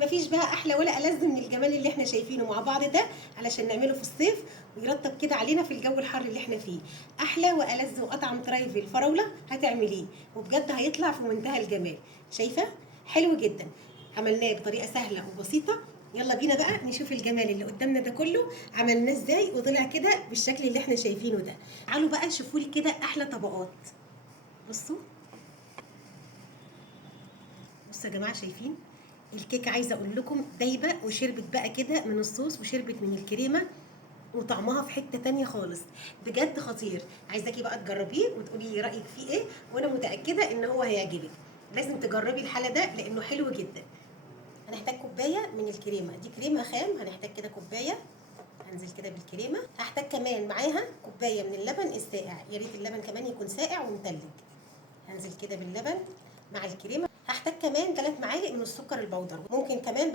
مفيش بقى احلى ولا ألذ من الجمال اللي احنا شايفينه مع بعض ده، علشان نعمله في الصيف ويرطب كده علينا في الجو الحر اللي احنا فيه. احلى وألذ واطعم تراي في الفراوله هتعمليه، وبجد هيطلع في منتهى الجمال. شايفه؟ حلو جدا. عملناه بطريقه سهله وبسيطه. يلا بينا بقى نشوف الجمال اللي قدامنا ده كله عملناه ازاي وطلع كده بالشكل اللي احنا شايفينه ده. تعالوا بقى شوفوا لي كده احلى طبقات. بصوا بصوا يا جماعه، شايفين الكيكه؟ عايزه اقول لكم دايبه وشربت بقى كده من الصوص وشربت من الكريمه، وطعمها في حته تانية خالص. بجد خطير. عايزاكي بقى تجربيه وتقولي لي رايك فيه ايه، وانا متاكده ان هو هيعجبك. لازم تجربي الحاله ده لانه حلو جدا. هنحتاج كوبايه من الكريمه دي، كريمه خام. هنحتاج كده كوبايه. هنزل كده بالكريمه. هحتاج كمان معاها كوبايه من اللبن الساقع، يا ريت اللبن كمان يكون ساقع ومتلج. هنزل كده باللبن مع الكريمه. هحتاج كمان 3 معالق من السكر البودر. ممكن كمان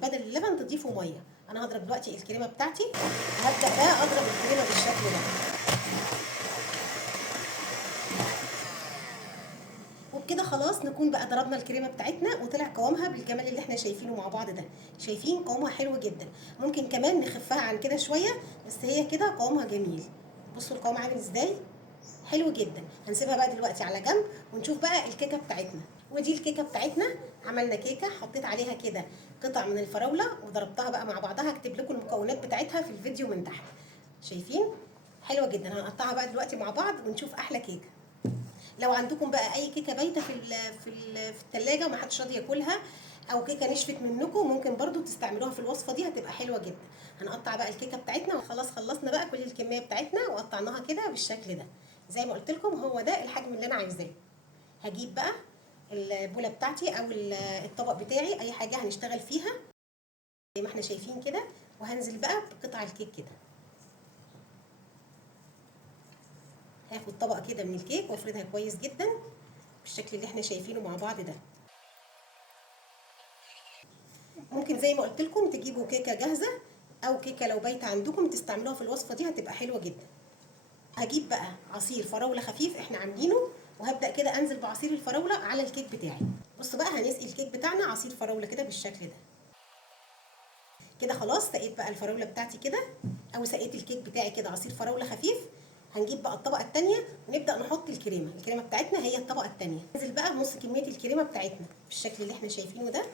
بدل اللبن تضيفوا ميه. انا هضرب دلوقتي الكريمه بتاعتي، وهبدا بقى اضرب الكريمه بالشكل ده. وبكده خلاص نكون بقى ضربنا الكريمه بتاعتنا وطلع قوامها بالجمال اللي احنا شايفينه مع بعض ده. شايفين قوامها حلو جدا. ممكن كمان نخفها عن كده شويه، بس هي كده قوامها جميل. بصوا القوام عامل ازاي، حلو جدا. هنسيبها بقى دلوقتي على جنب ونشوف بقى الكيكه بتاعتنا. ودي الكيكه بتاعتنا. عملنا كيكه حطيت عليها كده قطع من الفراوله وضربتها بقى مع بعضها. هكتب لكم المكونات بتاعتها في الفيديو من تحت. شايفين؟ حلوه جدا. هنقطعها بقى دلوقتي مع بعض ونشوف احلى كيكه. لو عندكم بقى اي كيكه بايته في الثلاجه وما حدش راضي ياكلها، او كيكه نشفت منكم، ممكن برضو تستعملوها في الوصفه دي، هتبقى حلوه جدا. هنقطع بقى الكيكه بتاعتنا، وخلاص خلصنا بقى كل الكميه بتاعتنا وقطعناها كده بالشكل ده. زي ما قلت لكم هو ده الحجم اللي انا عايزاه. هجيب بقى البوله بتاعتي او الطبق بتاعي، اي حاجه هنشتغل فيها زي ما احنا شايفين كده، وهنزل بقى بقطع الكيك كده. هاخد طبقه كده من الكيك وافردها كويس جدا بالشكل اللي احنا شايفينه مع بعض ده. ممكن زي ما قلت لكم تجيبوا كيكه جاهزه، او كيكه لو بايته عندكم تستعملوها في الوصفه دي، هتبقى حلوه جدا. هجيب بقى عصير فراوله خفيف احنا عاملينه، وهبدا كده انزل بعصير الفراوله على الكيك بتاعي. بصوا بقى هنسقي الكيك بتاعنا عصير فراوله كده بالشكل ده. كده خلاص سقيت بقى الفراوله بتاعتي كده، او سقيت الكيك بتاعي كده عصير فراوله خفيف. هنجيب بقى الطبقه الثانيه ونبدا نحط الكريمه بتاعتنا، هي الطبقه الثانيه. ننزل بقى بنص كميه الكريمه بتاعتنا بالشكل اللي احنا شايفينه ده.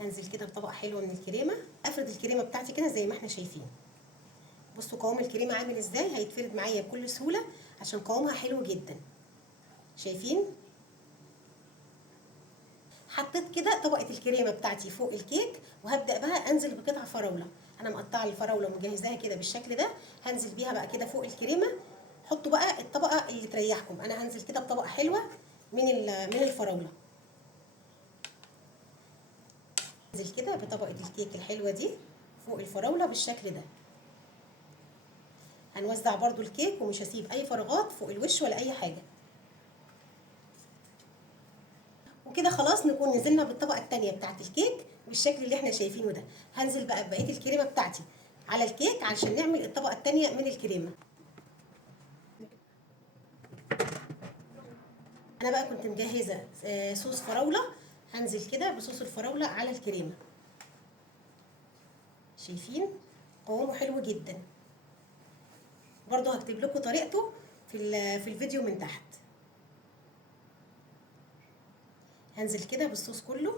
هنزل كده بطبقه حلوه من الكريمه. افرد الكريمه بتاعتي كده زي ما احنا شايفين. بصوا قوام الكريمه عامل ازاي، هيتفرد معايا بكل سهوله عشان قوامها حلو جدا. شايفين؟ حطيت كده طبقه الكريمه بتاعتي فوق الكيك، وهبدا بقى انزل بقطع فراوله. انا مقطعه الفراوله ومجهزاها كده بالشكل ده. هنزل بيها بقى كده فوق الكريمه. حطوا بقى الطبقه اللي تريحكم. انا هنزل كده بطبقه حلوه من الفراوله. انزل كده بطبقه الكيك الحلوه دي فوق الفراوله بالشكل ده. هنوزع برضو الكيك ومش هسيب اي فراغات فوق الوش ولا اي حاجه. وكده خلاص نكون نزلنا بالطبقه الثانيه بتاعت الكيك بالشكل اللي احنا شايفينه ده. هنزل بقى ببقيه الكريمه بتاعتي على الكيك علشان نعمل الطبقه الثانيه من الكريمه. انا بقى كنت مجهزه صوص فراوله. هنزل كده بصوص الفراوله على الكريمه. شايفين؟ قوامه حلو جدا. برضو هكتب لكم طريقته في الفيديو من تحت. هنزل كده بالصوص كله.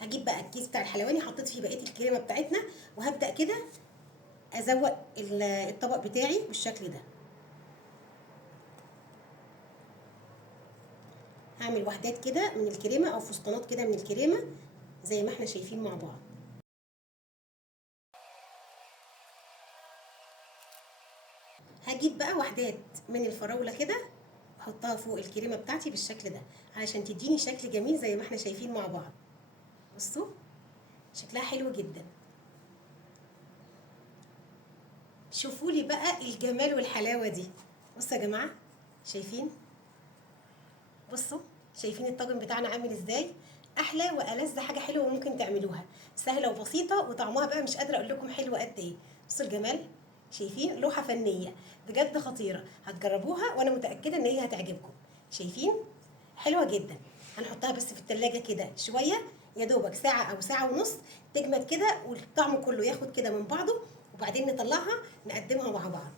هجيب بقى الكيس بتاع الحلواني حطيت فيه بقيه الكريمه بتاعتنا، وهبدا كده ازوق الطبق بتاعي بالشكل ده. هعمل وحدات كده من الكريمه او فسطانات كده من الكريمه زي ما احنا شايفين مع بعض. هجيب بقى وحدات من الفراوله كده احطها فوق الكريمه بتاعتي بالشكل ده علشان تديني شكل جميل زي ما احنا شايفين مع بعض. بصوا شكلها حلو جدا. شوفوا لي بقى الجمال والحلاوه دي. بصوا يا جماعه، شايفين؟ بصوا شايفين الطاجن بتاعنا عامل ازاي؟ احلى والذ حاجه حلوه ممكن تعملوها، سهله وبسيطه، وطعمها بقى مش قادره اقول لكم حلوه قد ايه. بصوا الجمال. شايفين؟ لوحه فنيه بجد خطيره. هتجربوها وانا متاكده ان هي هتعجبكم. شايفين؟ حلوه جدا. هنحطها بس في التلاجة كده شويه، يا دوبك ساعه او ساعه ونص تجمد كده والطعم كله ياخد كده من بعضه، وبعدين نطلعها نقدمها مع بعض.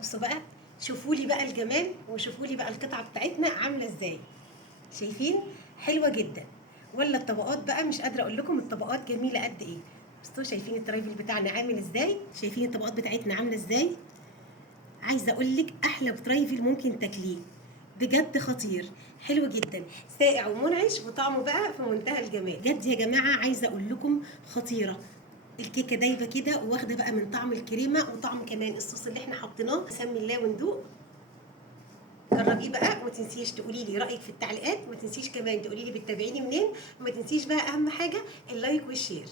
بصوا بقى، شوفوا لي بقى الجمال، وشوفوا لي بقى القطعه بتاعتنا عامله ازاي. شايفين؟ حلوه جدا. ولا الطبقات بقى مش قادره اقول لكم الطبقات جميله قد ايه. بصوا شايفين الترايفل بتاعنا عامل ازاي؟ شايفين الطبقات بتاعتنا عامله ازاي؟ عايزه اقول لك احلى ترايفل ممكن تاكليه، بجد خطير، حلو جدا، ساقع ومنعش، وطعمه بقى في منتهى الجمال. بجد يا جماعه عايزه اقول لكم خطيره. الكيكه دايبه كده واخده بقى من طعم الكريمه وطعم كمان الصوص اللي احنا حاطيناه. بسم الله وندوق. جربيه بقى وما تنسيش تقولي لي رايك في التعليقات، ما تنسيش كمان تقولي لي بتتابعيني منين، وما تنسيش بقى اهم حاجه اللايك والشير.